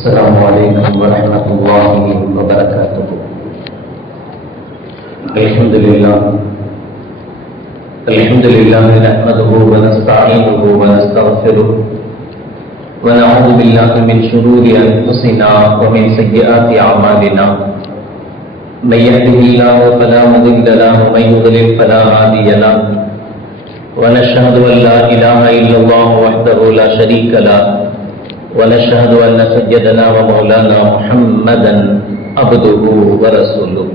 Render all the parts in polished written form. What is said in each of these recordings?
السلام عليكم ورحمة الله وبركاته. الحمد لله نحمده ونستعينه ونستغفره ونعوذ بالله من شرور أنفسنا ومن سيئات أعمالنا. من يهده الله فلا مضل له ومن يضلل فلا هادي له. ونشهد أن لا إله إلا الله وحده لا شريك له ونشهد أن سيدنا ومولانا محمدا عبده ورسوله.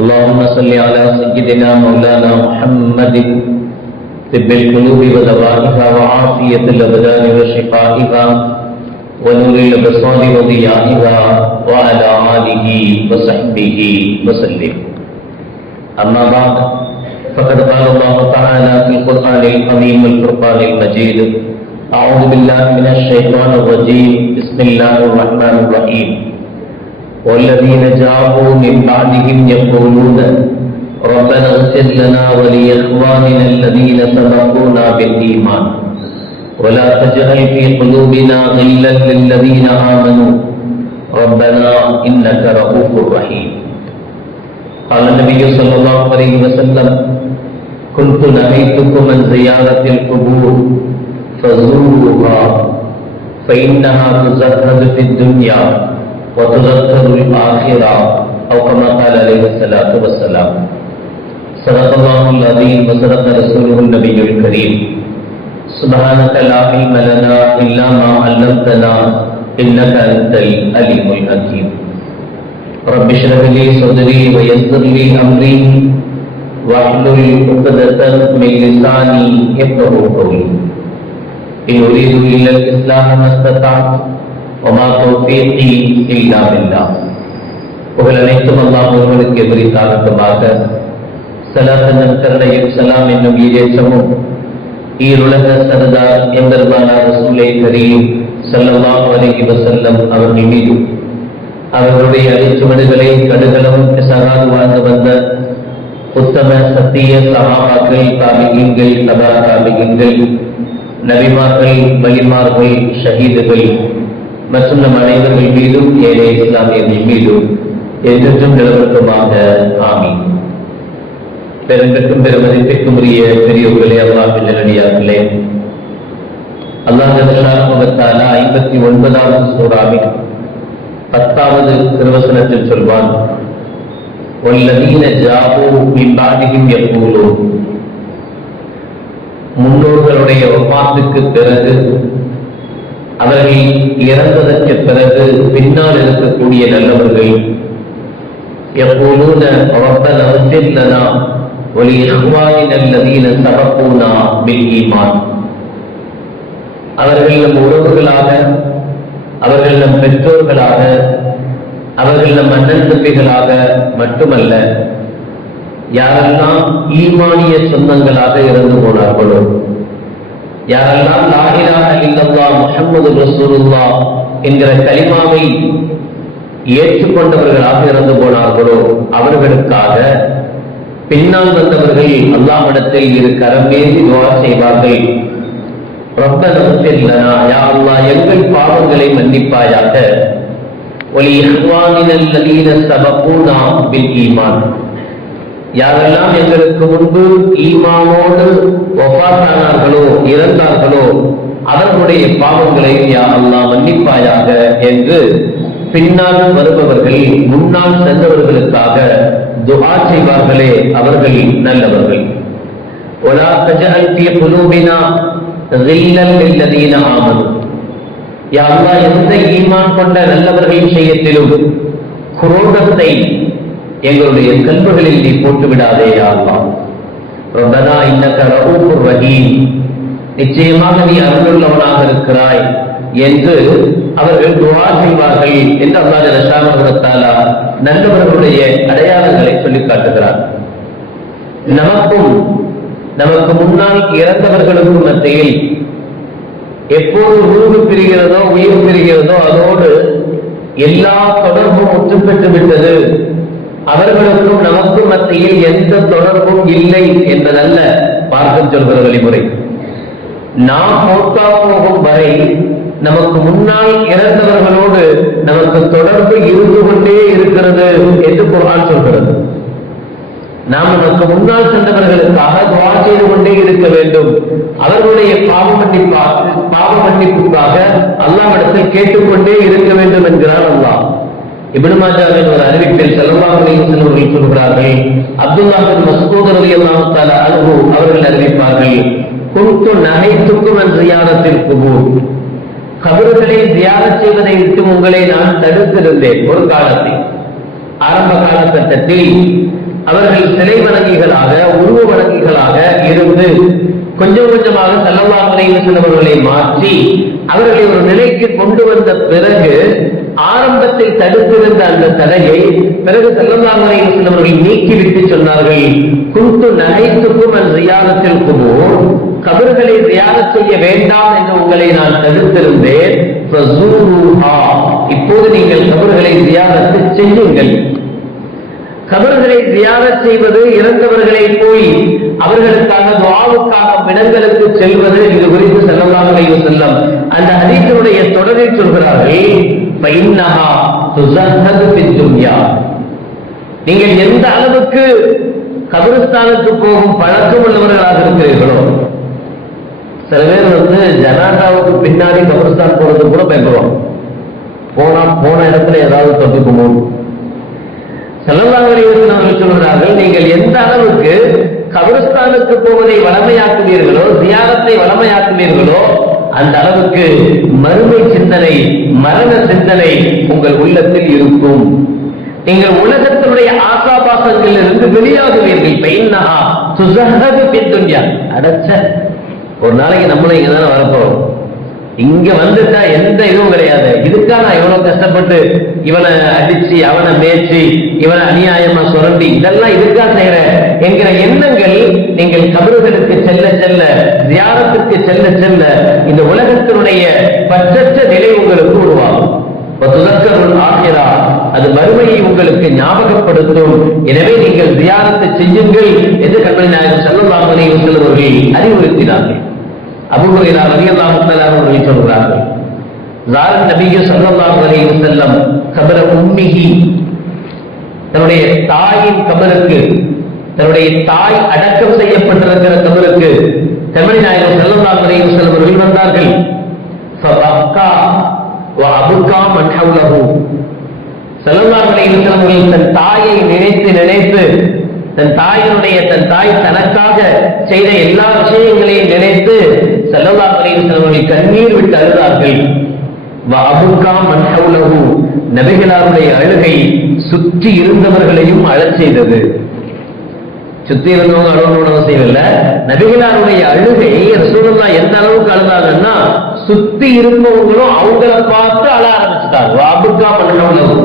اللهم صل على سيدنا مولانا محمد طب القلوب ودوائها وعافية الأبدان وشفائها ونور الأبصار وضيائها وعلى آله وصحبه وسلم. أما بعد فقد قال الله تعالى في القرآن العظيم والفرقان المجيد: أعوذ بالله من الشيطان الرجيم. بسم الله الرحمن الرحيم. والذين جاءوا من بعدهم يقولون ربنا اغفر لنا ولإخواننا الذين سبقونا بالإيمان ولا تجعل في قلوبنا غلا للذين آمنوا ربنا إنك رؤوف رحيم. قال النبي صلى الله عليه وسلم: كنت نهيتكم عن زيارة القبور فزوروها فإنها تزهد في الدنيا وتذكر الآخرة، أو كما قال عليه الصلاة والسلام. صدق الله العظيم وصدق رسوله النبي الكريم. سبحانك لا علم لنا إلا ما علمتنا إنك أنت العليم الحكيم. رب اشرح لي صدري ويسر لي أمري واحلل عقدة من لساني يفقهوا قولي. إن أريد إلا الإصلاح ما استطعت وما توفيقي إلا بالله. புகழ் அனைத்தும் அல்லாஹ் ஒருவனுக்கு எதிரித்தாகட்டுமாக. ஸலாத் கருணையும் ஸலாம் என்னும் ஈரேற்றமும் ஈருலக சர்தார் எம்பெருமானார் ரசூலே கரீம் ஸல்லல்லாஹு அலைஹி வஸல்லம் அவர்கள் மீதும் அவர்களுடைய அடிச்சுவடுகளை கடுகளவும் சகாது வாழ்ந்து வந்த உத்தம சத்திய சஹாபாக்கள், தாபிஈன்கள், தபா தாபிஈன்கள், நபிமார்கள், வலிமார்கள், ஷஹீதுகள் மற்றும் நம் அனைவர்கள் மீதும் ஏழை இஸ்லாமியர்கள் மீதும் என்றென்றும் நிலவரத்துமாக ஆமீன். பெருமைக்கும் பெருமதிப்பிற்கும் உரிய பெரியோர்களே, அல்லாஹ்வின் நல்லடியார்களே, அல்லாஹ் ஜல்லல்லாஹு 59வது சூராவின் 10வது திருவசனத்தில் சொல்வான்: வல்லதீன ஜாஊ மின் பஅதிஹிம் யகூலூன். முன்னோர்களுடைய வஃபாத்துக்கு பிறகு, அவர்கள் இறந்ததற்கு பிறகு பின்னால் இருக்கக்கூடிய நல்லவர்கள் யகூலூன ரப்பனா இக்ஃபிர் லனா வலிஇஹ்வானினா அல்லதீன சபகூனா பில் ஈமான். அவர்கள் நம் உறவுகளாக, அவர்கள் நம் பெற்றோர்களாக, அவர்கள் நம் அண்ணன் தம்பிகளாக மட்டுமல்ல, யாரெல்லாம் ஈமானிய சொந்தங்களாக இருந்து போனார்களோ, யாரெல்லாம் லா இலாஹ இல்லல்லாஹ் முஹம்மது ரசூலுல்லாஹ் என்கிற கலிமாவை ஏற்றுக்கொண்டவர்களாக இருந்து போனார்களோ, அவர்களுக்காக பின்னால் வந்தவர்கள் அல்லாஹ்விடத்தில் இரு கரம் ஏந்தி துஆ செய்வார்கள்: ரப்பனா இக்ஃபிர் லனா, யா அல்லாஹ் எங்கள் பாவங்களை மன்னிப்பாயாக, வலிஇஹ்வானினா அல்லதீன சபகூனா பில் ஈமான், யாரெல்லாம் எங்களுக்கு முன்பு ஈமானோடு வஃபாத்தானார்களோ, இறந்தார்களோ, அவர்களுடைய பாவங்களை யா அல்லாஹ் மன்னிப்பாயாக என்று பின்னால் வருபவர்கள், முன்னால் சென்றவர்களுக்காக துஆ செய்வார்களே, அவர்கள் நல்லவர்கள். வலா தஜஅல் ஃபீ குலூபினா கில்லல் லில்லதீன ஆமனு, யா அல்லாஹ் எந்த ஈமான் கொண்ட நல்லவர்கள் விஷயத்திலும் குரோதத்தை எங்களுடைய கல்புகளில் நீ போட்டு விடாதே யா அல்லாஹ். ரப்பனா இன்னக ரഊஃபுர் ரஹீம், நிச்சயமாக நீ அருளுள்ளவனாக இருக்கிறாய் என்று அவர்கள் துஆ செய்வார்கள் என்று அல்லாஹ் ஜல்லல்லாஹு அலைஹி வஸல்லம் நல்லவர்களுடைய அடையாளங்களை சொல்லி காட்டுகிறார். நமக்கும் நமக்கு முன்னால் இறந்தவர்களுக்கும் மத்தியில் எப்போது ரூஹு பிரிகிறதோ, உயிர் பிரிகிறதோ, அதோடு எல்லா தொடர்பும் முற்றுப்பெற்று விட்டது, அவர்களுக்கும் நமக்கும் மத்தியில் எந்த தொடர்பும் இல்லை என்பதல்ல மார்க்கம் சொல்கிற வழிமுறை. நாம் மௌத்தா போகும் வரை நமக்கு முன்னால் இறந்தவர்களோடு நமக்கு முன்னால் சென்றவர்களுக்காக துஆ செய்து கொண்டே இருக்க வேண்டும். அவர்களுடைய பாவ மன்னிப்புக்காக அல்லாஹ்விடத்தில் கேட்டுக்கொண்டே இருக்க வேண்டும் என்கிறார் அல்லாஹ். இப்னு மாஜாவின் ஒரு அறிவிப்பில் ஸல்லல்லாஹு அலைஹி வஸல்லம் அவர்கள் சொல்கிறார்கள், அப்துல்லாஹ் பின் மஸ்ஊத் ரலியல்லாஹு தஆலா அன்ஹு அவர்கள் அறிவிப்பார்கள், குன்து நஹைத்துக்கும் அன் ஸியாரத்தில் குபூர், கபர்களை ஜியாரத் செய்வதை விட்டு உங்களை நான் தடுத்திருந்தேன். ஒரு காலத்தில், ஆரம்ப காலகட்டத்தில் அவர்கள் சிலை வணங்கிகளாக, உருவ வணங்கிகளாக இருந்து கொஞ்சம் கொஞ்சமாக ஸல்லல்லாஹு அலைஹி வஸல்லம் அவர்களை மாற்றி அவர்களை ஒரு நிலைக்கு கொண்டு வந்த பிறகு ஆரம்பத்தில் தடுத்திருந்த அந்த தடையை பிறகு ஸல்லல்லாஹு அலைஹி வஸல்லம் அவர்கள் நீக்கிவிட்டு சொன்னார்கள், குன்து நஹைத்துக்கும் அன் ஸியாரத்தில் குபூர், கபர்களை ஜியாரத் செய்ய வேண்டாம் என்று உங்களை நான் தடுத்திருந்தேன். ஃபஸூருஹா, இப்போது நீங்கள் கபர்களை ஜியாரத் செய்யுங்கள். கபர்களை ஜியாரத் செய்வது, இறந்தவர்களை போய் அவர்களுக்காக துஆவுக்காக பிணங்களுக்கு செல்வது, இது குறித்து ஸல்லல்லாஹு அலைஹி வஸல்லம் அந்த ஹதீஸுடைய தொடரில் சொல்கிறார்கள், ஃபஇன்னஹா துஸஹது ஃபித் துன்யா, நீங்கள் எந்த அளவுக்கு கபரிஸ்தானுக்கு போகும் பழக்கம் உள்ளவர்களாக இருக்கிறீர்களோ, சில பேர் ஜனாதாவுக்கு பின்னாடி கபரிஸ்தான் போறது கூட பயப்படுவாங்க. போன இடத்துல ஏதாவது தொட்டுக்குமோ. ஸல்லல்லாஹு அலைஹி வஸல்லம் அவர்கள் சொல்கிறார்கள், நீங்கள் எந்த அளவுக்கு கபரிஸ்தானுக்கு போவதை வளமையாக்குவீர்களோ, ஜியாரத்தை வளமையாக்குவீர்களோ, அந்த அளவுக்கு மறுமை சிந்தனை, மரண சிந்தனை உங்கள் உள்ளத்தில் இருக்கும். நீங்கள் உலகத்தினுடைய ஆசாபாசங்களில் இருந்து வெளியாகுவீர்கள். ஃபஇன்னஹா துஸஹது ஃபித் துன்யா, அடச்ச ஒரு நாளைக்கு நம்மளும் இங்க தானே வரப்போறோம், இங்க வந்துட்டா எந்த இதுவும் கிடையாது, இதுக்கா நான் இவ்வளவு கஷ்டப்பட்டு இவனை அடிச்சு அவனை மேய்ச்சி இவனை அநியாயமா சுரண்டி இதெல்லாம் இதுக்கா செய்யற என்கிற எண்ணங்கள் நீங்கள் கபறுகளுக்கு செல்ல செல்ல, ஜியாரத்திற்கு செல்ல செல்ல இந்த உலகத்தினுடைய பற்றற்ற நிலை உங்களுக்கு உருவாகும். ஆகிரா, அது மறுமையை உங்களுக்கு ஞாபகப்படுத்தும். எனவே நீங்கள் ஜியாரத்தை செய்யுங்கள் என்று கண்மணி நாயகம் ஸல்லல்லாஹு அலைஹி வஸல்லம் அவர்கள் அறிவுறுத்தினார்கள். அபூ ஹுரைரா ரலியல்லாஹு தஆலா அவர்கள் சொல்கிறார்கள், ஸார நபி ஸல்லல்லாஹு அலைஹி வஸல்லம் கபர உம்மிஹி, தன்னுடைய தாயின் கபருக்கு, தன்னுடைய தாய் அடக்கம் செய்யப்பட்டிருக்கிற கபருக்கு கண்மணி நாயகம் ஸல்லல்லாஹு அலைஹி வஸல்லம் அவர்கள் வந்தார்கள். ஃபபக்கா வ அபுகா மன் ஹவ்லஹு, ஸல்லல்லாஹு அலைஹி வஸல்லம் அவர்கள் தன் தாயை நினைத்து நினைத்து, தன் தாய் தனக்காக செய்த எல்லா விஷயங்களையும் நினைத்து ஸல்லல்லாஹு அலைஹி வஸல்லம் அவர்கள் கண்ணீர் விட்டு அழுதார்கள். வஅபுகா மன் ஹவ்லஹு, நபிகளாருடைய அழுகை சுற்றி இருந்தவர்களையும் அழச் செய்தது. சுத்தி இருந்தவங்க அழுகணும்னு அவசியம் இல்ல, நபிகளாருடைய அழுகை ரசூலுல்லாஹ் எந்த அளவுக்கு அழுதாங்கன்னா சுத்தி இருந்தவங்களும் அவங்கள பார்த்து அழ ஆரம்பிச்சுட்டாங்க. வஅபுகா மன் ஹவ்லஹு.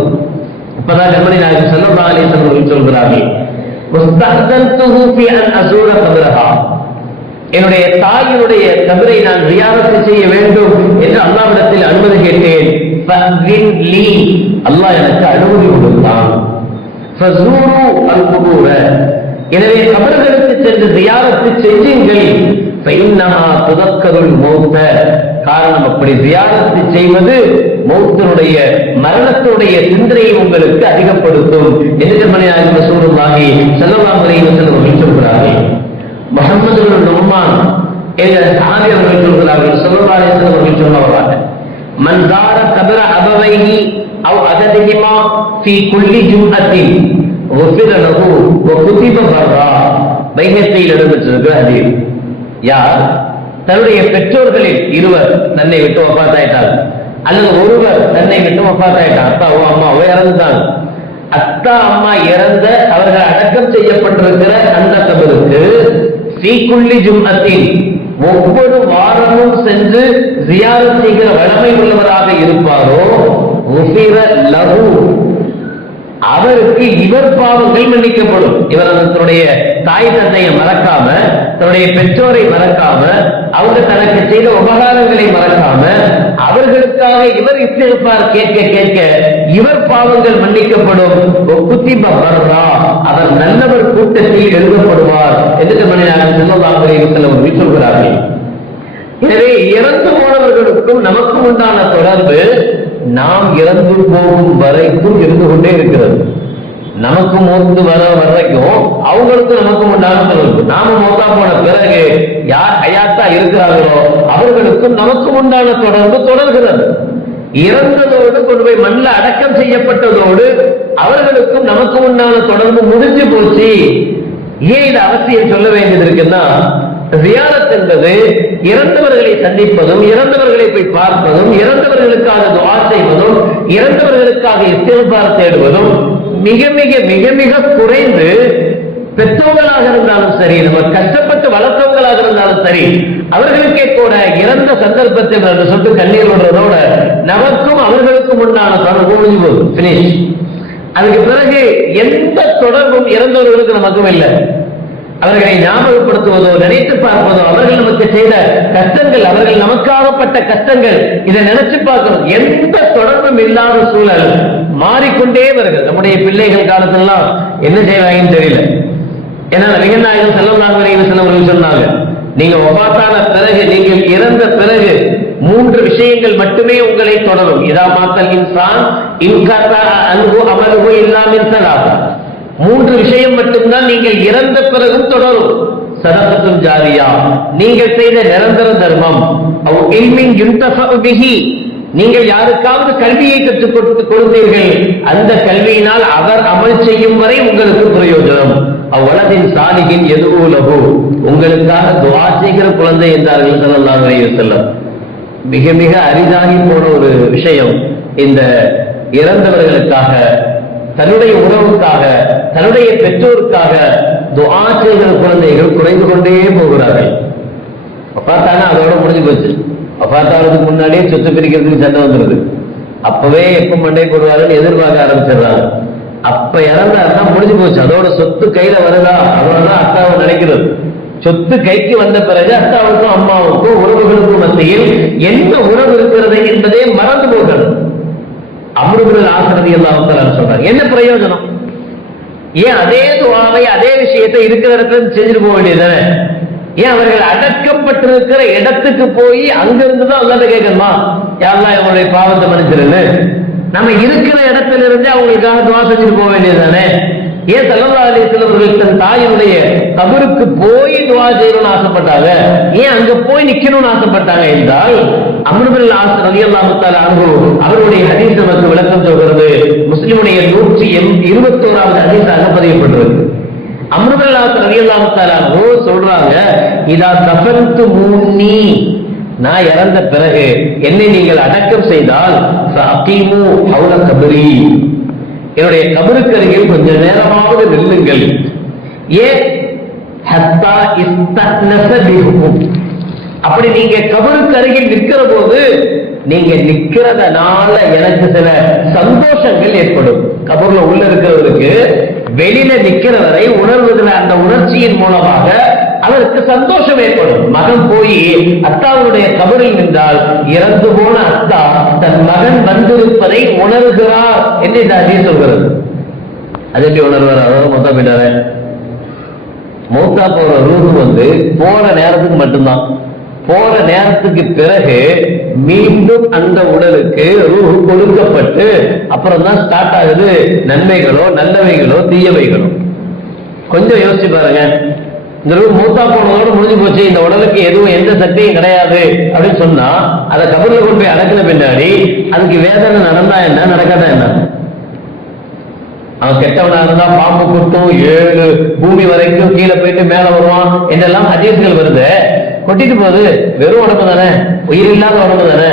இப்பதான் கண்மணி நாயகம் ஸல்லல்லாஹு அலைஹி வஸல்லம் அவர்கள் சொல்கிறார்கள், என்னுடைய தாயினுடைய கபரை நான் ரியாரத்து செய்ய வேண்டும் என்று அல்லாஹ்விடத்தில் அனுமதி கேட்டேன். அல்லாஹ் எனக்கு அனுமதி கொடுத்தான். எனவே கபர்களுக்கு சென்று ரியாரத்து செய்யுங்கள். காரணம், அப்படி ஜியாரத்து செய்வது மௌத்தினுடைய, மரணத்தினுடைய சிந்தனையை உங்களுக்கு அதிகப்படுத்தும் என்று கண்மணி நாயகம் ரசூலுல்லாஹி ஸல்லல்லாஹு அலைஹி வஸல்லம் அவர்கள் சொல்கிறார்கள். முஹம்மது பின் நுஅமான் என்ற சஹாபி அவர்கள் சொல்கிறார்கள், ஸல்லல்லாஹு அலைஹி வஸல்லம் அவர்கள் சொல்வார்கள், மன் ஸார கபர அபவைஹி அவ் அகதிஹிமா ஃபீ குல்லி ஜும்அத்தின் குஃபிர லஹு வ குதிப பர்ரா. பைஹத்தியில் இடம்பெற்றிருக்கிற ஹதீஸ். யார் தன்னுடைய பெற்றோர்களில் இருவர் தன்னை விட்டு வஃபாத்தாயிட்டார், அல்லது ஒருவர் தன்னை விட்டு வஃபாத்தாயிட்டார், அத்தாவோ அம்மாவோ இறந்துட்டாங்க, அத்தா அம்மா இறந்த அவர்கள் அடக்கம் செய்யப்பட்டிருக்கிற அந்த கபருக்கு ஃபீ குல்லி ஜும்அத்தின், ஒவ்வொரு வாரமும் சென்று ஜியாரத் செய்கிற வழமை உள்ளவராக இருப்பாரோ, குஃபிர லஹு, அவருக்கு இவர் பாவங்கள் மன்னிக்கப்படும். இவர் தன்னுடைய தாய் தந்தையை மறக்காம, தன்னுடைய பெற்றோரை மறக்காம, அவங்க தனக்கு செய்த உபகாரங்களை மறக்காம, அவர்களுக்காக இவர் இஸ்திக்ஃபார் கேட்க கேட்க இவர் பாவங்கள் மன்னிக்கப்படும். அவர் நல்லவர் கூட்டத்தில் எழுதப்படுவார் என்று கண்மணி நாயகம் ஸல்லல்லாஹு அலைஹி வஸல்லம் அவர்கள் சொல்கிறார்கள். எனவே இறந்து போனவர்களுக்கும் நமக்கும் உண்டான தொடர்பு நாம் இறந்து போகும் வரைக்கும் இருந்து கொண்டே இருக்கிறது. நமக்கு மூத்து வரைக்கும் அவங்களுக்கும் நமக்கும் உண்டான தொடர்பு. நாம மௌத்தா போன பிறகு யார் ஹயாத்தா இருக்கிறார்களோ அவர்களுக்கும் நமக்கும் உண்டான தொடர்பு தொடர்கிறது. இறந்ததோடு கொண்டு போய் மண்ணில் அடக்கம் செய்யப்பட்டதோடு அவர்களுக்கும் நமக்கும் உண்டான தொடர்பு முடிஞ்சு போச்சு. ஏன் இது அவசியம் சொல்ல வேண்டியது இருக்குன்னா, ஜியாரத் என்பது இறந்தவர்களை சந்திப்பதும், இறந்தவர்களை போய் பார்ப்பதும், இறந்தவர்களுக்காக துஆ செய்வதும், இறந்தவர்களுக்காக இஸ்திக்ஃபார் தேடுவதும் மிக மிக மிக மிக குறைந்து, பெற்றோர்களாக இருந்தாலும் சரி, நம்ம கஷ்டப்பட்டு வளர்த்தவங்களாக இருந்தாலும் சரி, அவர்களுக்கே கூட இறந்த சந்தர்ப்பத்தில் அந்த சொட்டு கண்ணீர் விடுறதோட நமக்கும் அவர்களுக்கும் உண்டான தொடர்பு பினிஷ். அதுக்கு பிறகு எந்த தொடர்பும் இறந்தவர்களுக்கு நமக்கும் இல்லை. அவர்களை ஞாபகப்படுத்துவதோ நினைத்து பார்ப்பதோ, அவர்கள் நமக்கு செய்த கஷ்டங்கள், அவர்கள் நமக்காகப்பட்ட கஷ்டங்கள், இதை நினைச்சு பார்க்கணும். எந்த தொடர்பும் இல்லாத சூழல் மாறிக்கொண்டே வருகிறது. நம்முடைய பிள்ளைகள் காலத்திலாம் என்ன செய்வாங்கன்னு தெரியல. ஏன்னா நபிகள் நாயகம் ஸல்லல்லாஹு அலைஹி வஸல்லம் சொன்னாங்க, நீங்க வஃபாத்தான பிறகு, நீங்கள் இறந்த பிறகு 3 விஷயங்கள் மட்டுமே உங்களை தொடரும். இதா மாத்தல் இன்சான் இன்கதா அன்ஹு அமலுஹு இல்லா மின் ஸலாத். 3 விஷயம் மட்டும்தான் நீங்கள் இறந்த பிறகும் தொடரும். சதகத்துன் ஜாரியா, நீங்கள் செய்த நிரந்தர தர்மம். அவ் இல்மின் யுன்தஃபஉ பிஹி, நீங்கள் யாருக்காவது கல்வியை கற்றுக் கொடுத்தீர்கள், அந்த கல்வியினால் அவர் அமல் செய்யும் வரை உங்களுக்கு பிரயோஜனம். அவ்வளவின் சாலிகின் எதுவுலகு, உங்களுக்காக துஆ செய்கிற குழந்தை என்றார்கள் ஸல்லல்லாஹு அலைஹி வஸல்லம். மிக மிக அரிதாகி போன ஒரு விஷயம். இந்த இறந்தவர்களுக்காக, தன்னுடைய உறவுக்காக, தன்னுடைய பெற்றோருக்காக துஆ செய்கிற குழந்தைகள் குறைந்து கொண்டே போகிறார்கள். வஃபாத்தானா அதோட முடிஞ்சு போச்சு. வஃபாத்தானதுக்கு முன்னாடியே சொத்து பிரிக்கிறதுக்கு சண்டை வந்துருது. அப்பவே எப்ப மண்டை போடுவாருன்னு எதிர்பார்க்க ஆரம்பிச்சிடுறாங்க. அப்ப இறந்தாருன்னா முடிஞ்சு போச்சு. அதோட சொத்து கையில வருதா, அவ்வளவுதான் அத்தாவை நினைக்கிறது. சொத்து கைக்கு வந்த பிறகு அத்தாவுக்கும் அம்மாவுக்கும் உறவுகளுக்கும் மத்தியில் என்ன உறவு இருக்கிறது என்பதே மறந்து போகிறது. அம்ரு பின் ஆஸ் ரலியல்லாஹு தஆலா சொல்றாங்க, என்ன பிரயோஜனம்? ஏன் அதே துஆவை, அதே விஷயத்தை இருக்கிற இடத்துல செஞ்சுட்டு போக வேண்டியதுதானே? ஏன் அவர்கள் அடக்கப்பட்டிருக்கிற இடத்துக்கு போய் அங்கிருந்துதான் அல்லாஹ்ட்ட கேட்கணுமா, யா அல்லாஹ் இவங்களுடைய பாவத்தை மன்னிச்சிருன்னு? நம்ம இருக்கிற இடத்துல இருந்து அவங்களுக்காக துஆ செஞ்சுட்டு போக வேண்டியதுதானே? ஏன் ஸல்லல்லாஹு அலைஹி வஸல்லம் அவர்கள் தன் தாயினுடைய கபருக்கு போய் துஆ செய்யணும்னு ஆசைப்பட்டாங்க? ஏன் அங்க போய் நிக்கணும்னு ஆசைப்பட்டாங்க என்றால், அம்ரு பின் ஆஸ் ரலியல்லாஹு தஆலா அன்ஹு அவருடைய ஹதீஸ் நமக்கு விளக்கம் சொல்கிறது. முஸ்லிமுடைய 121வது ஹதீஸாக பதியப்பட்டிருக்கு. அம்ரு பின் ஆஸ் ரலியல்லாஹு தஆலா அன்ஹு சொல்றாங்க, இதா தஃபன்துமூனி, நான் இறந்த பிறகு என்னை நீங்கள் அடக்கம் செய்தால், ஃபஅகீமு ஹவுல கபரி, என்னுடைய கபருக்கு அருகில் கொஞ்ச நேரமாவது நில்லுங்கள். ஏன்? ஹத்தா இஸ்தக்னஸ பிஹும், அப்படி நீங்க கபருக்கு அருகில் நிற்கிற போது, நீங்க நிக்கிறதுனால எனக்கு சில சந்தோஷங்கள் ஏற்படும். கபர்ல உள்ள இருக்கிறவருக்கு வெளியில நிக்கிற வரை உணர்வதில் அந்த உணர்ச்சியின் மூலமாக அவருக்கு சந்தோஷம் ஏற்படும். மகன் போய் அத்தாவுடைய கபரில் நின்றால், இறந்து போன அத்தா தன் மகன் வந்திருப்பதை உணர்கிறார் என்று இந்த ஹதீஸ் சொல்கிறது. அது எப்படி உணர்வார்? அதாவது மொத்தம் போயிட்டாரு. மௌத்தா போற ரூஹு போற நேரத்துக்கு மட்டும்தான். போற நேரத்துக்கு பிறகு மீண்டும் அந்த உடலுக்கு ரூஹு கொடுக்கப்பட்டு அப்புறம் தான் ஸ்டார்ட் ஆகுது நன்மைகளோ நல்லவைகளோ தீயவைகளோ. கொஞ்சம் யோசிச்சு பாருங்க. இந்த ரூஹ் மௌத்தா போனதோட முடிஞ்சு போச்சு, இந்த உடலுக்கு எதுவும் எந்த சக்தியும் கிடையாது அப்படின்னு சொன்னா, அதை கபர்ல கொண்டு போய் அடக்கின பின்னாடி அதுக்கு வேதனை நடந்தா என்ன, நடக்காதா என்ன? அவன் கெட்டவனா இருந்தா பாம்பு கொட்டும், 7 பூமி வரைக்கும் கீழே போயிட்டு மேல வருவான் என்றெல்லாம் ஹதீஸ்கள் வருது. கொட்டிட்டு போகுது, வெறும் உடம்பு தானே, உயிர் இல்லாத உடம்பு தானே.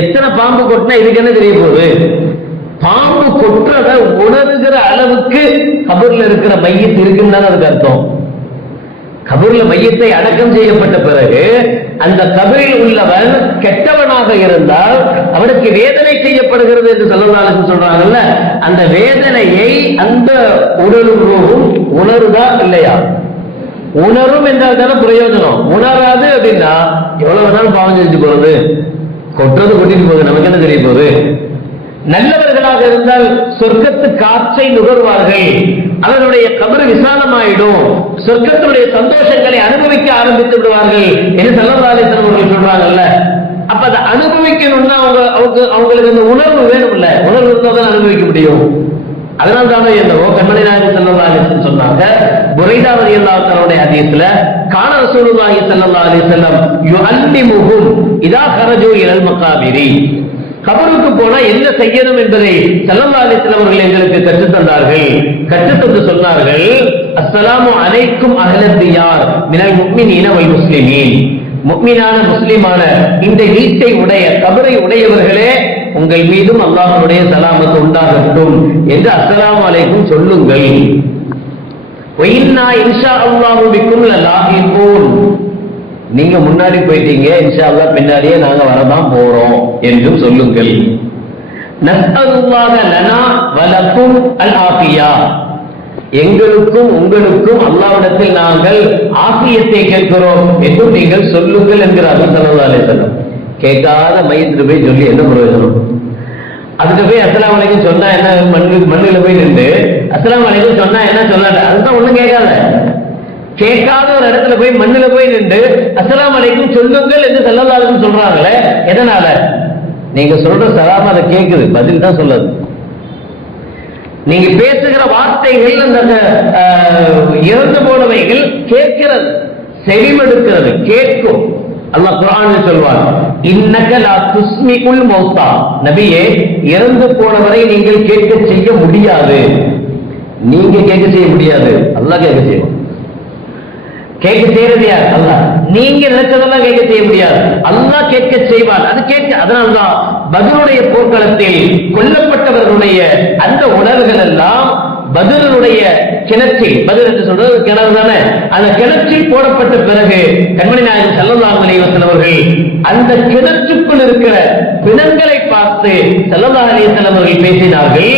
எத்தனை பாம்பு கொட்டினா இதுக்கு என்ன தெரிய போகுது? பாம்பு கொட்டுறத உணர்கிற அளவுக்கு கபர்ல இருக்கிற மையத்து இருக்குன்னு தானே அதுக்கு அர்த்தம். கபர்ல மையத்தை அடக்கம் செய்யப்பட்ட பிறகு அந்த கபரில் உள்ளவன் கெட்டவனாக இருந்தால் அவனுக்கு வேதனை செய்யப்படுகிறது என்று ஸல்லல்லாஹு சொல்றாங்கல்ல, அந்த வேதனையை அந்த உடலும் ரூஹும் உணருதா இல்லையா? உணரும் என்றால் தானே பிரயோஜனம். உணராது அப்படின்னா எவ்வளவு வேணாலும் பாவம் செஞ்சு போறது, கொட்டுறது கொட்டிட்டு போகுது, நமக்கு என்ன தெரிய போகுது? நல்லவர்களாக இருந்தால் சொர்க்கத்து காற்றை நுகர்வார்கள், அவர்களுடைய கபர் விசாலமாயிடும், சொர்க்கத்துடைய சந்தோஷங்களை அனுபவிக்க ஆரம்பித்து விடுவார்கள் என்று ஸல்லல்லாஹு அலைஹி வஸல்லம் அவர்கள் சொல்றாங்கல்ல. அப்ப அதை அனுபவிக்கணும்னா அவங்களுக்கு அந்த உணர்வு வேணும் இல்ல, உணர்வு இருந்தால் தான் அனுபவிக்க முடியும். அதனால தானே என்னவோ கண்மணி நாயகம் ஸல்லல்லாஹு அலைஹி வஸல்லம் சொன்னாங்க, புரைதா ரலியல்லாஹு தஆலாவுடைய ஹதீஸ்ல, கான ரசூலுல்லாஹி ஸல்லல்லாஹு அலைஹி வஸல்லம் யுஅல்லிமுஹும் இதா கரஜு இலல் மகாபிரி, கபருக்கு போனா என்ன செய்யணும் என்பதை ஸல்லல்லாஹு அலைஹி வஸல்லம் அவர்கள் எங்களுக்கு கற்றுத் தந்தார்கள். கற்றுத்தந்து சொன்னார்கள், அஸ்ஸலாமு அலைக்கும் அஹ்லத் தியார் மினல் முஃமினீன வல் முஸ்லிமீன், முஃமினான முஸ்லிமான இந்த வீட்டை உடைய கபரை உடையவர்களே, உங்கள் மீதும் அல்லாஹ்வுடைய சலாமத் உண்டாகட்டும் என்று அஸ்ஸலாமு அலைக்கும் சொல்லுங்கள். வஇன்னா இன்ஷா அல்லாஹு பிக்கும் லலாஹிகூன், நீங்க முன்னாடி போயிட்டீங்க, இன்ஷா அல்லாஹ் பின்னாடியே நாங்க வரதான் போறோம் என்றும் சொல்லுங்கள். நஸ்அலுல்லாஹ லனா வலக்கும் அல் ஆஃபியா, எங்களுக்கும் உங்களுக்கும் அல்லாஹ்விடத்தில் நாங்கள் ஆஃபியத்தை கேட்கிறோம் என்றும் நீங்கள் சொல்லுங்கள் என்கிறார்கள் ஸல்லல்லாஹு அலைஹி வஸல்லம். கேட்காத மையத்துக்கு போய் சொல்லி என்ன பிரயோஜனம்? அதுக்கு போய் அஸ்ஸலாமு அலைக்கும் சொன்னா என்ன, மண்ணுல போய் நின்று அஸ்ஸலாமு அலைக்கும் சொன்னா என்ன சொல்லாத, அதுதான் ஒண்ணும் கேட்காத. கேட்காத ஒரு இடத்துல போய் மண்ணுல போய் நின்று அஸ்ஸலாமு அலைக்கும் சொல்லுங்கள் என்று ஸல்லல்லாஹு அலைஹி வஸல்லம் சொல்றாங்களே, எதனால? நீங்க சொல்ற சலாம் அதை கேட்குது, பதில் தான் சொல்லாது. நீங்க பேசுகிற வார்த்தைகள் அந்த இறந்து போனவைகள் கேட்கிறது, செவிமடுக்கிறது, கேட்கும். அல்லாஹ் குர்ஆனில் சொல்வார், இன்னக லா துஸ்மிஉல் மௌத்தா, நபியே இறந்து போனவரை நீங்கள் கேட்க செய்ய முடியாது. நீங்க கேட்க செய்ய முடியாது, அல்லாஹ் கேட்க செய்வான். கேட்க செய்யறது யார்? அல்லாஹ். நீங்க நினைச்சதெல்லாம் கேட்க செய்ய முடியாது, அல்லாஹ் கேட்க செய்வான். அது கேட்க, அதனால்தான் பத்ருடைய போர்க்களத்தில் கொல்லப்பட்டவர்களுடைய அந்த உணர்வுகள் எல்லாம் பத்ருடைய கிணற்றில், பத்ர் என்று சொல்றது கிணறு தானே, அந்த கிணற்றில் போடப்பட்ட பிறகு கண்மணி நாயகம் ஸல்லல்லாஹு அலைஹி வஸல்லம் அவர்கள் அந்த கிணற்றுக்குள் இருக்கிற பிணங்களை பார்த்து ஸல்லல்லாஹு அலைஹி வஸல்லம் அவர்கள் பேசினார்கள்.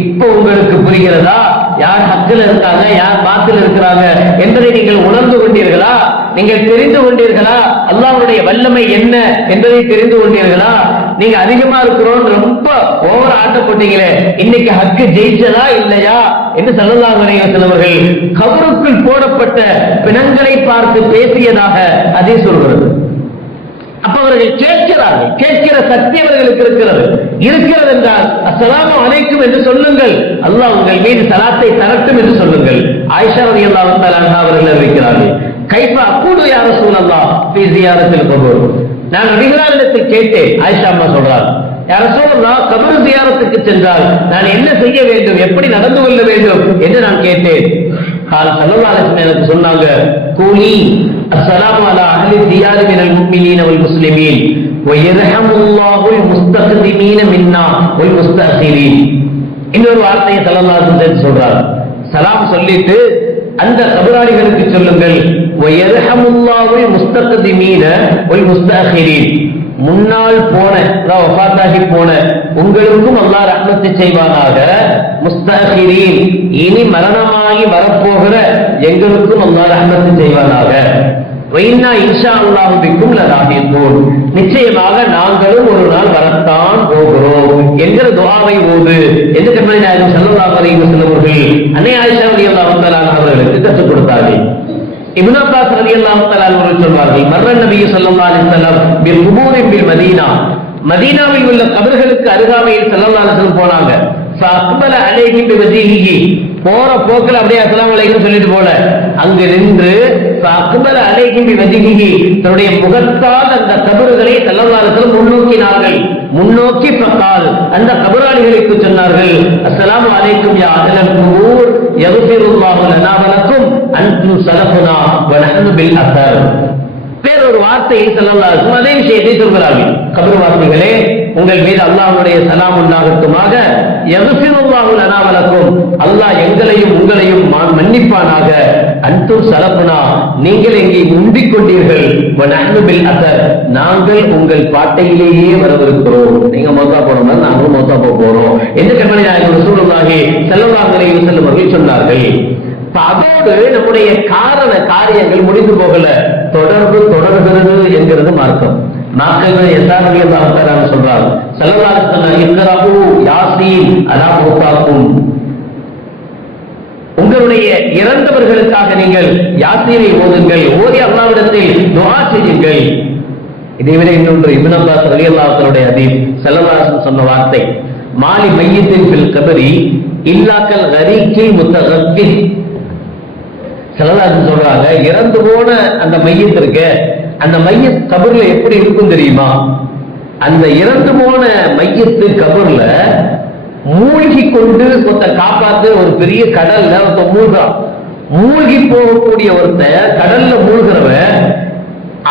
இப்ப உங்களுக்கு புரிகிறதா யார் ஹக்கில் இருக்காங்க, யார் பாத்தில் இருக்கிறாங்க என்பதை நீங்கள் உணர்ந்து கொண்டீர்களா? நீங்கள் தெரிந்து கொண்டீர்களா? அல்லாஹ்வுடைய வல்லமை என்ன என்பதை தெரிந்து கொண்டீர்களா? நீங்க அதிகமா இருக்கிறோம் ரொம்ப ஓவர் ஆட்டப்பட்டீங்களே, இன்னைக்கு ஹக்கு ஜெயிச்சதா இல்லையா என்று ஸல்லல்லாஹு அலைஹி வஸல்லம் அவர்கள் கபருக்குள் போடப்பட்ட பிணங்களை பார்த்து பேசியதாக அதே சொல்கிறது. அப்ப அவர்கள் கேட்கிறார்கள், கேட்கிற சக்தி அவர்களுக்கு இருக்கிறது என்றால் அஸ்ஸலாமு அலைக்கும் என்று சொல்லுங்கள், அல்லாஹ் உங்கள் மீது சலாத்தை தரட்டும் என்று சொல்லுங்கள். ஆயிஷா ரலியல்லாஹு தஆலா அன்ஹா அவர்கள் அறிவிக்கிறார்கள், கைஃப அக்கூலு யா ரசூலல்லாஹ் ஃபீ ஜியாரத்தில் குபூர், நான் நபிகளாரிடத்தில் கேட்டேன். ஆயிஷா அம்மா சொல்றார், யா ரசூலல்லாஹ் கபர் ஜியாரத்துக்கு சென்றால் நான் என்ன செய்ய வேண்டும், எப்படி நடந்து கொள்ள வேண்டும் என்று நான் கேட்டேன். கால் ஸல்லல்லாஹு அலைஹி வஸல்லம் எனக்கு சொன்னாங்க, கூலி அஸ்ஸலாமு அலா அஹ்லி தியாரி மினல் முஃமினீன வல் முஸ்லிமீன் வ யர்ஹமுல்லாஹுல் முஸ்தக்திமீன மின்னா வல் முஸ்தஅഖിரீன். இன்னொரு வார்த்தையை ஸல்லல்லாஹு அலைஹி வஸல்லம் சொல்றார், சலாம் சொல்லிட்டு அந்த கபராளிகளுக்கு சொல்லுங்கள், வ யர்ஹமுல்லாஹுல் முஸ்தக்திமீன வல் முஸ்தஅഖിரீன், முன்னால் போன வஃபாத்தாகி போன உங்களுக்கும் அல்லாஹ் ரஹ்மத்தை செய்வானாக, முஸ்தஅഖிரீன் இனி மரணமாகி வரப்போகிற எங்களுக்கும் அல்லாஹ் ரஹ்மத்தை செய்வானாக, வைன்னா இன்ஷா அல்லாஹு பிக்கும் லலாஹிகூன், நிச்சயமாக நாங்களும் ஒரு நாள் வரத்தான் போகிறோம் என்கிற துஆவை ஓது என்று கண்மணி நாயகம் ஸல்லல்லாஹு அலைஹி வஸல்லம் அவர்கள் அன்னை ஆயிஷா ரலியல்லாஹு தஆலா அவர்களுக்கு கற்றுக் கொடுத்தார்கள். இப்னு அப்பாஸ் ரலியல்லாஹு தஆலா அவர்கள் சொல்வார்கள், மர்ரன் நபி ஸல்லல்லாஹு அலைஹி வஸல்லம் பில் குபூரின் பில் மதீனா, மதீனாவில் உள்ள கபர்களுக்கு அருகாமையில் ஸல்லல்லாஹு அலைஹி வஸல்லம் போனாங்க. ஃபஅக்பல அலைஹி பிவஜிஹி, போற போக்குல அப்படியே அஸ்ஸலாமு அலைக்கும் சொல்லிட்டு போல, அங்கு நின்று ஃபஅக்பல அலைஹி பிவஜிஹி, தன்னுடைய முகத்தால் அந்த கபர்களை ஸல்லல்லாஹு அலைஹி வஸல்லம் முன்னோக்கினார்கள். முன்னோக்கி ஃபகால், அந்த கபராளிகளுக்கு சொன்னார்கள், அஸ்ஸலாமு அலைக்கும் யா அஹ்லல் குபூர் யக்ஃபிருல்லாஹு லனா வ லக்கும் அன்தும் ஸலஃபுனா வ நஹ்னு பில் அஸர். வேறொரு வார்த்தையை ஸல்லல்லாஹு அலைஹி வஸல்லம் அதே விஷயத்தை சொல்கிறார்கள், கபர்வாசிகளே உங்கள் மீது அல்லாஹ்வுடைய சலாம் உண்டாகட்டுமாக, யக்ஃபிருல்லாஹு லனா வ லக்கும், அல்லாஹ் எங்களையும் உங்களையும் மன்னிப்பானாக, அன்தும் ஸலஃபுனா நீங்கள் எங்கே முந்திக் கொண்டீர்கள், வ நஹ்னு பில் அஸர் நாங்கள் உங்கள் பாட்டையிலேயே வரவிருக்கிறோம், நீங்க மௌத்தா போனோம்னா நாங்களும் மௌத்தா போறோம் என்று கண்மணி நாயகம் ரசூலுல்லாஹி ஸல்லல்லாஹு அலைஹி வஸல்லம் அவர்கள் சொன்னார்கள். அதோடு நம்முடைய காரியங்கள் முடிந்து போகல, தொடர்கிறது என்கிறது மார்க்கம். நாங்கள் எஸ்ஆர்வி அல்லாஹ் சொல்றார், ஸல்லல்லாஹு அலைஹி வஸல்லம் இக்ராஉ யாசீன் அலா மௌதாக்கும், உங்களுடைய இறந்தவர்களுக்காக நீங்கள் யாசீனை ஓதுங்கள், ஓதி அல்லாஹ்விடத்தில் துஆ செய்யுங்கள். இதைவிட இன்னொன்று இப்னு அப்பாஸ் ரலியல்லாஹு அன்ஹுடைய ஹதீஸ், ஸல்லல்லாஹு அலைஹி வஸல்லம் சொன்ன வார்த்தை, மாலி மையத்தின் ஃபில் கபரி இல்லாக்கல் கரீக்கில் முத்தகப்பில். சிலர் சொல்றாங்க, இறந்து போன அந்த மையத்து இருக்க, அந்த மையத் கபர்ல எப்படி இருக்கும் தெரியுமா? அந்த இறந்து போன மையத்து கபர்ல மூழ்கி கொண்டு ஒருத்த காப்பாத்து, ஒரு பெரிய கடல்ல ஒருத்த மூழ்கான், மூழ்கி போகக்கூடிய ஒருத்தன் கடல்ல மூழ்கிறவன்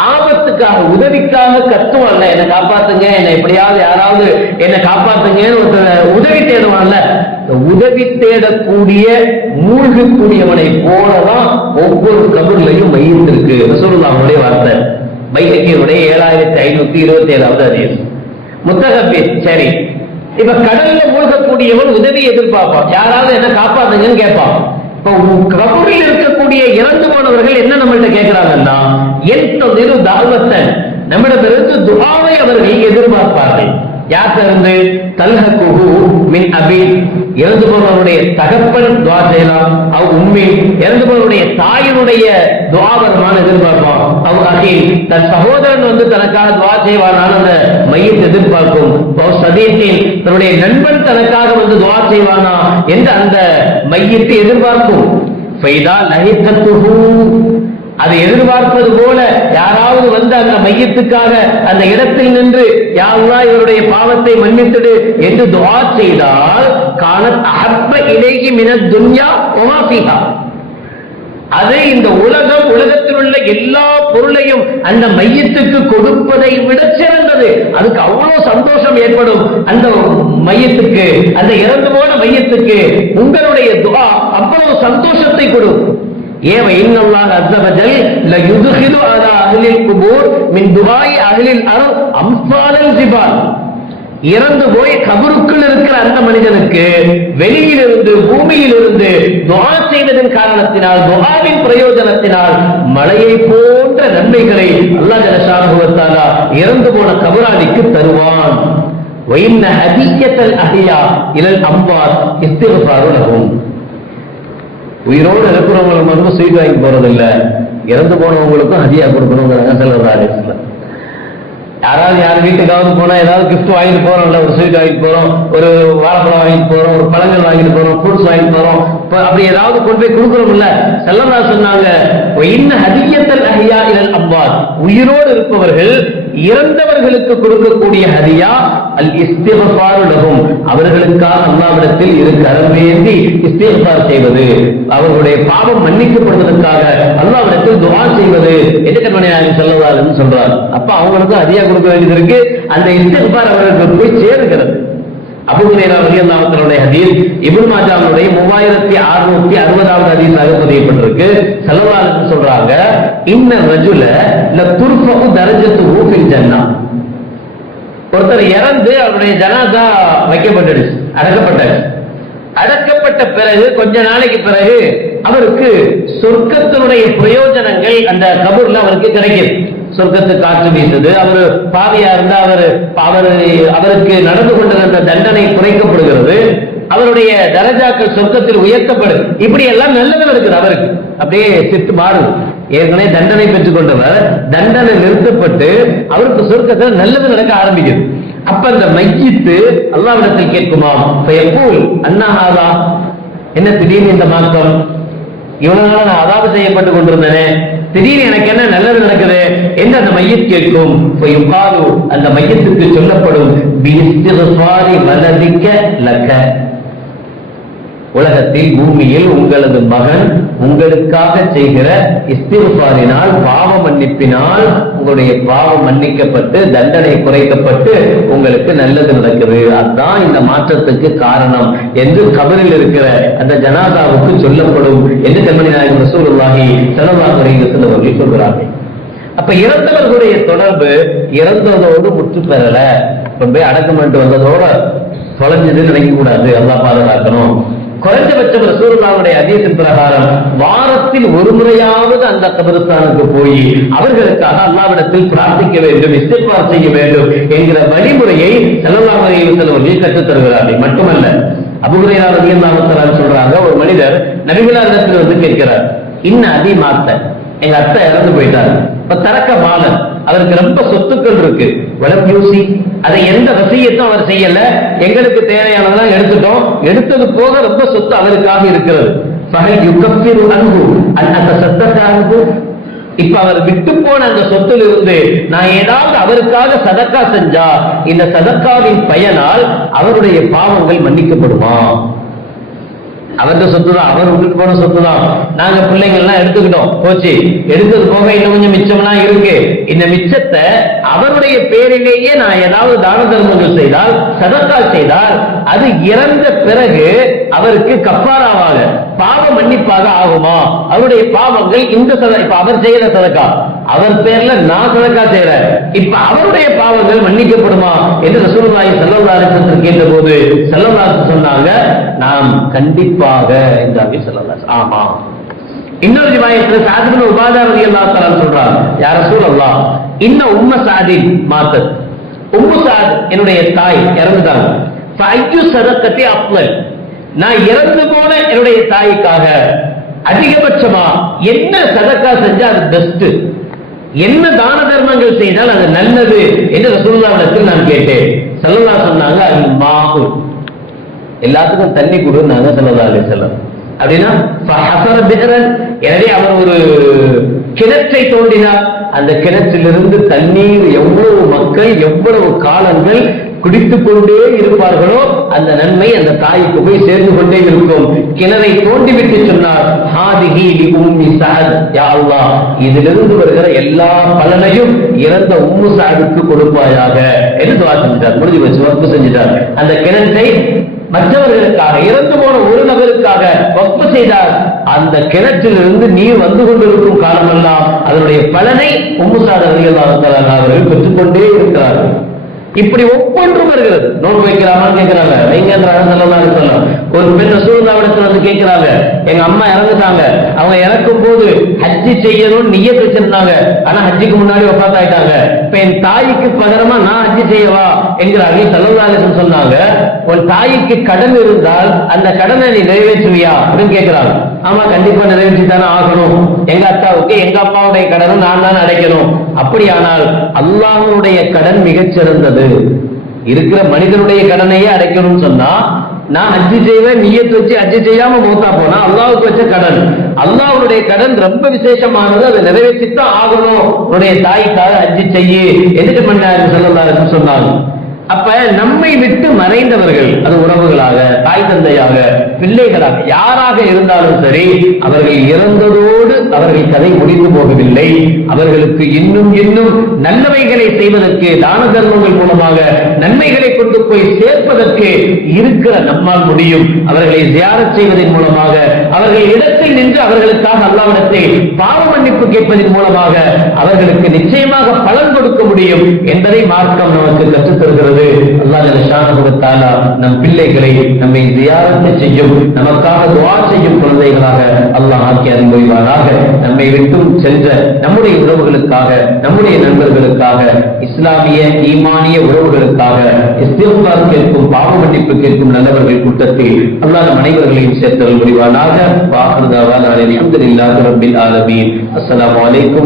ஆபத்துக்காக உதவிக்காக கத்துவான்ல, என்னை காப்பாத்துங்க, என்னை எப்படியாவது யாராவது என்னை காப்பாத்துங்கன்னு ஒருத்தர் உதவி தேடுவான்ல, உதவி தேடக்கூடிய மூழ்கக்கூடியவனை போலதான் ஒவ்வொரு கபர்லையும் மையத்து இருக்கு. ரசூலுல்லாஹ்வுடைய வார்த்தை, பைஹக்கியுடைய 7527வது ஹதீஸ். முத்தகப்பி. சரி, இப்ப கடல்ல மூழ்கக்கூடியவன் உதவி எதிர்பார்ப்பான், யாராவது என்ன காப்பாத்துங்கன்னு கேட்பான். கபரில் இருக்கக்கூடிய இறந்து போனவர்கள் என்ன நம்மள்ட்ட கேட்கிறாங்கன்னா, எந்த தாவத்தன், நம்மிடமிருந்து துஆவை அவர்கள் எதிர்பார்ப்பார்கள். யாத்திருந்து தல்ஹகுஹு மின் அபி, இறந்து போனவருடைய தகப்பன் துஆ செய்யலாம், அவ் உம்மி, இறந்து போனவருடைய தாயினுடைய துஆ வருமானம் எதிர்பார்ப்பான், அவ் அகி, தன் சகோதரன் வந்து தனக்காக துஆ செய்வானான அந்த மையத்தை எதிர்பார்க்கும், அவ் சதீகின், தன்னுடைய நண்பன் தனக்காக வந்து துஆ செய்வானா என்று அந்த மையத்தை எதிர்பார்க்கும். ஃபைதா லஹிகத்துஹு, அதை எதிர்பார்ப்பது போல யாராவது வந்து அந்த மையத்துக்காக அந்த இடத்தில் நின்று யா அல்லாஹ் இவருடைய பாவத்தை மன்னித்துடு என்று துஆ செய்தால், கானத் அஹப்ப இலைஹி மினத் துன்யா வமா ஃபீஹா, அதை இந்த உலகத்தில் உள்ள எல்லா பொருளையும் அந்த மையத்துக்கு கொடுப்பதை விட சிறந்தது. அதுக்கு அவ்வளவு சந்தோஷம் ஏற்படும் அந்த மையத்துக்கு, அந்த இறந்து போன மையத்துக்கு உங்களுடைய துஆ அவ்வளவு சந்தோஷத்தை கொடுக்கும். ஏவ இன்னல்லாஹ் அஸ்ஸ வஜல் ல யுத்கிலு அலா அஹ்லில் குபூர் மின் துஆஇ அஹ்லில் அர்த் அம்சாலல் ஜிபால். இறந்து போய் கபருக்குள் இருக்கிற அந்த மனிதனுக்கு வெளியிலிருந்து பூமியிலிருந்து துஆ செய்ததன் காரணத்தினால், துஆவின் பிரயோஜனத்தினால் மழையை போன்ற நன்மைகளை அல்லாஹ் ஜல்லஷானஹு வ தஆலா இறந்து போன கபராளிக்கு தருவான். வ இன்ன ஹதியத்தல் அஹ்யா இலல் அம்வாத் இஸ்திக்ஃபாரு லஹும். உயிரோடு இருக்கிறவங்களுக்கு மட்டும் ஸ்வீட் வாங்கி போறது இல்ல, இறந்து போனவங்களுக்கும் ஹதியா கொடுக்கணுங்கிறாங்க ஸல்லல்லாஹு. யாராவது யார் வீட்டுக்காவது போனா ஏதாவது கிஃப்ட் வாங்கிட்டு போறோம்ல, ஒரு ஸ்வீட் வாங்கிட்டு போறோம், ஒரு வாழைப்பழம் வாங்கிட்டு போறோம், ஒரு பழங்கள் வாங்கிட்டு போறோம், ஃப்ரூட்ஸ் வாங்கிட்டு போறோம், அப்படி ஏதாவது கொண்டு போய் கொடுக்குறோம்ல. ஸல்லல்லாஹு சொன்னாங்க, இன்ன ஹதியத்தல் அஹ்யா இலல் அம்வாத், உயிரோடு இருப்பவர்கள் இறந்தவர்களுக்கு கொடுக்கக்கூடிய ஹதியா அல் இஸ்திக்ஃபாரு லஹும், அவர்களுக்காக அல்லாஹ்விடத்தில் இரு கரம் ஏந்தி இஸ்திக்ஃபார் செய்வது, அவர்களுடைய பாவம் மன்னிக்கப்படுவதற்காக அல்லாஹ்விடத்தில் துஆ செய்வது என்று கண்மணி நாயகம் ஸல்லல்லாஹு அலைஹி வஸல்லம் சொல்றார். அப்ப அவங்களுக்கு ஹதியா கொடுக்க வேண்டியது இருக்கு, அந்த இஸ்திக்ஃபார் அவர்களுக்கு போய் சேருகிறது. அபூ ஹுரைரா ரலியல்லாஹு அன்ஹுடைய ஹதீஸ் இப்னு மாஜாஹ்வுடைய 3660வது ஹதீஸாக பதியப்பட்டிருக்கு. ஸல்லல்லாஹு அலைஹி வஸல்லம் சொல்றாங்க, இன்ன ரஜுல ல துர்ஃபு தரஜத்துஹு ஃபில் ஜன்னah. ஒருத்தர் இறந்து அவருடைய ஜனாஸா வைக்கப்பட்டுடுச்சு, அடக்கப்பட்டாச்சு. அடக்கப்பட்ட பிறகு கொஞ்ச நாளைக்கு பிறகு அவருக்கு சொர்க்கத்தினுடைய பிரயோஜனங்கள் அந்த கபூர்ல அவருக்கு கிடைக்குது. சொர்க்கத்து காற்று வீசுது, அவரு பாவியா இருந்தா அவருக்கு நடந்து கொண்டிருந்த தண்டனை குறைக்கப்படுகிறது, அவருடைய தரஜாக்கள் சொர்க்கத்தில் உயர்த்தப்படுது. இப்படி எல்லாம் நல்லது நடக்குது அவருக்கு. அப்படியே சித்து மாறுது. ஏற்கனவே தண்டனை பெற்றுக் கொண்டவர் தண்டனை நிறுத்தப்பட்டு அவருக்கு சொர்க்கத்தில் நல்லது நடக்க ஆரம்பிக்குது. அப்ப அந்த மையித்து அல்லாஹ்விடத்தில் கேட்குமாம், ஃபயகூல் அன்னஹாதா, என்ன திடீர்னு இந்த மாற்றம், இவ்வளவு நாள் நான் அதாவது செய்யப்பட்டு கொண்டிருந்தேனே, திடீர்னு எனக்கு என்ன நல்லது நடக்குது என்று அந்த மையத் கேட்கும். அந்த மையத்துக்கு சொல்லப்படும், உலகத்தில் பூமியில் உங்களது மகன் உங்களுக்காக செய்கிற இஸ்திக்ஃபாரினால், பாவ மன்னிப்பினால் உங்களுடைய பாவம் மன்னிக்கப்பட்டு தண்டனை குறைக்கப்பட்டு உங்களுக்கு நல்லது நடக்குது. அதுதான் இந்த மாற்றத்துக்கு காரணம் என்று கபரில் இருக்கிற அந்த ஜனாதாவுக்கு சொல்லப்படும் என்று கண்மணி நாயகம் ரசூலுல்லாஹி ஸல்லல்லாஹு அலைஹி வஸல்லம் அவர்கள் சொல்கிறார்கள். அப்ப இறந்தவர்களுடைய தொடர்பு இறந்ததோடு முற்று பெறல, போய் அடக்கம் பண்ணிட்டு வந்ததோட தொலைஞ்சதுன்னு நினைக்க கூடாது. அல்லாஹ் பாதுகாக்கணும். குறைஞ்சபட்சம் ரசூலுல்லாஹ்வுடைய ஹதீஸின் பிரகாரம் வாரத்தில் ஒரு முறையாவது அந்த கபரிஸ்தானுக்கு போய் அவர்களுக்காக அல்லாஹ்விடத்தில் பிரார்த்திக்க வேண்டும், இஸ்திக்ஃபார் செய்ய வேண்டும் என்கிற வழிமுறையை ஸல்லல்லாஹு அலைஹி வஸல்லம் அவர்கள் கற்றுத் தருகிறார்கள். மட்டுமல்ல, அபூ ஹுரைரா ரலியல்லாஹு தஆலா சொல்றாங்க, ஒரு மனிதர் நபிகளாரிடத்தில் வந்து கேட்கிறார், இன்ன அதி மாத்த, எங்க அத்தை இறந்து போயிட்டார், இப்ப தரக்க மாலன், அவருக்கு ரொம்ப சொத்துக்கள் இருக்கு, வலம் யூசி, அதை எந்த வசியத்தும் அவர் செய்யல, எங்களுக்கு தேவையானதெல்லாம் எடுத்துட்டோம், எடுத்தது போக ரொம்ப சொத்து அவருக்காக இருக்கிறது. இப்ப அவர் விட்டு போன அந்த சொத்துல இருந்து நான் ஏதாவது அவருக்காக சதக்கா செஞ்சா இந்த சதக்காவின் பயனால் அவருடைய பாவங்கள் மன்னிக்கப்படுமா? அவருடைய சொத்து தான், அவர் விட்டுட்டு போன சொத்து தான். நாங்க பிள்ளைங்க எல்லாம் எடுத்துக்கிட்டோம், போச்சு. எடுத்தது போக இன்னும் கொஞ்சம் மிச்சம்லாம் இருக்கு. இந்த மிச்சத்தை அவருடைய பேரிலேயே நான் ஏதாவது தான தர்மங்கள் செய்தால், சதக்கா செய்தால், அது இறந்த பிறகு அவருக்கு கஃபாராவாக பாவ மன்னிப்பாக ஆகுமா? அவருடைய பாவங்கள் இந்த இப்ப அவர் செய்யற சதக்கா, அவர் பேர்ல நான் சதக்கா செய்யறேன், இப்ப அவருடைய பாவங்கள் மன்னிக்கப்படுமா என்று ரசூலுல்லாஹி ஸல்லல்லாஹு அலைஹி வஸல்லம் கேட்டபோது ஸல்லல்லாஹு அலைஹி சொன்னாங்க, நாம் கண்டிப்பாக என்றார்கள் ஸல்லல்லாஹு. ஆமா. இன்னொரு ரிவாயத்துல சஅத் இப்னு உபாதா ரலியல்லாஹு தஆலா சொல்றாங்க, யா ரசூலல்லாஹ், இன்ன உம்ம சஅதின் மாத்தத், உம்மு சஅத் என்னுடைய தாய் இறந்துட்டாங்க. ஃபஅய்யு ஸதக்கத்தி அஃலல், நான் இறந்து போன என்னுடைய தாய்க்காக அதிகபட்சமா என்ன சதக்கா செஞ்சா அது பெஸ்ட், என்ன தான தர்மங்கள் செய்தால் அது நல்லது என்று ரசூலுல்லாஹ்விடத்தில் நான் கேட்டேன். ஸல்லல்லாஹு சொன்னாங்க, அல் மாஹு, எல்லாத்துக்கும் தண்ணி கொடுன்னாங்க ஸல்லல்லாஹு அலைஹி வஸல்லம். அப்படின்னா ஃபஹஸர பிஹரன், எனவே அவர் ஒரு கிணற்றை தோண்டினார். அந்த கிணற்றிலிருந்து தண்ணீர் எவ்வளவு மக்கள் எவ்வளவு காலங்கள் குடித்துக் கொண்டே இருப்பார்களோ அந்த நன்மை அந்த தாய்க்கு போய் சேர்ந்து கொண்டே இருக்கும். கிணறை தோண்டிவிட்டு சொன்னார், ஹாதிஹி லி உம்மி சஅத், யா அல்லாஹ், இதிலிருந்து வருகிற எல்லா பலனையும் இறந்த உம்மு சஅதுக்கு கொடுப்பாயாக என்று துஆ செஞ்சார். முடிஞ்சு வச்சு வக்ஃப் செஞ்சிட்டார். அந்த கிணற்றை மற்றவர்களுக்காக, இறந்து போன ஒரு நபருக்காக வக்ஃப் செய்தார். அந்த கிணற்றிலிருந்து நீர் வந்து கொண்டிருக்கும் காலமெல்லாம் அதனுடைய பலனை உம்மு சஅத் ரலியல்லாஹு தஆலா அவர்கள் பெற்றுக்கொண்டே இருக்கிறார்கள். இப்படி ஒவ்வொன்றும் வருகிறது. நோன்பு வைக்கலாமான்னு கேட்கிறாங்க, வைங்கன்றாங்க ஸல்லல்லாஹு அலைஹி வஸல்லம். ஒரு பெண் ரசூலுல்லாஹ்விடத்துல வந்து கேட்கிறாங்க, எங்க அம்மா இறந்துட்டாங்க, அவங்க இறக்கும் போது ஹஜ்ஜி செய்யணும்னு நியத் வச்சிருந்தாங்க, ஆனா ஹஜ்ஜிக்கு முன்னாடி வஃபாத் ஆயிட்டாங்க, இப்ப என் தாய்க்கு பகரமா நான் ஹஜ்ஜி செய்யவா என்கிறார்கள். ஸல்லல்லாஹு அலைஹி வஸல்லம் சொன்னாங்க, உன் தாய்க்கு கடன் இருந்தால் அந்த கடனை நீ நிறைவேற்றுவியா அப்படின்னு கேட்கிறாங்க. ஆமா, கண்டிப்பா நிறைவேற்றி தானே ஆகணும், எங்க அத்தாவுக்கு எங்க அம்மாவுடைய கடனும் நான் தான் அடைக்கணும். அப்படியானால் அல்லாஹ்வுடைய கடன் மிகச்சிறந்தது. இருக்கிற மனிதனுடைய கடனையே அடைக்கணும்னு சொன்னா, நான் ஹஜ்ஜி செய்வேன் நியத் வச்சு ஹஜ்ஜி செய்யாம மௌத்தா போனா அல்லாஹ்வுக்கு வச்ச கடன், அல்லாஹ்வுடைய கடன் ரொம்ப விசேஷமானது, அதை நிறைவேற்றித்தான் ஆகணும். உன்னுடைய தாய்க்காக ஹஜ்ஜி செய்யு என்று பண்ணாரு ஸல்லல்லாஹு அலைஹி வஸல்லம் சொன்னாங்க. அப்ப நம்மை விட்டு மறைந்தவர்கள், அது உறவுகளாக, தாய் தந்தையாக, பிள்ளைகளாக யாராக இருந்தாலும் சரி, அவர்கள் இறந்ததோடு அவர்கள் கதை முடிந்து போகவில்லை. அவர்களுக்கு இன்னும் இன்னும் நல்லவைகளை செய்வதற்கு, தான தர்மங்கள் மூலமாக நன்மைகளை கொண்டு போய் சேர்ப்பதற்கு இருக்கிற நம்மால் முடியும். அவர்களை ஜியாரத் செய்வதன் மூலமாக, அவர்கள் இடத்தில் நின்று அவர்களுக்காக அல்லாஹ்விடத்தை பாவ மன்னிப்பு கேட்பதன் மூலமாக அவர்களுக்கு நிச்சயமாக பலன் கொடுக்க முடியும் என்பதை மார்க்கம் நமக்கு கற்றுத் தருகிறது. அல்லாஹ் ஜல்லஷானஹு வ தஆலா நம் பிள்ளைகளை நம்மை ஜியாரத் செய்யும், நமக்காக துஆ செய்யும் குழந்தைகளாக அல்லாஹ் ஆக்கி அருள்வானாக. நம்மை விட்டும் சென்ற நம்முடைய உறவுகளுக்காக, நம்முடைய நண்பர்களுக்காக, இஸ்லாமிய ஈமானிய உறவுகளுக்காக இஸ்திக்ஃபார் கேட்கும், பாவ மன்னிப்பு கேட்கும் நல்லவர்கள் கூட்டத்தில் அல்லாஹ் நம் அனைவர்களையும் சேர்த்தல் புரிவானாக. வாஹிரு தஅவானா அல்ஹம்துலில்லாஹி ரப்பில் ஆலமீன். அஸ்ஸலாமு அலைக்கும்.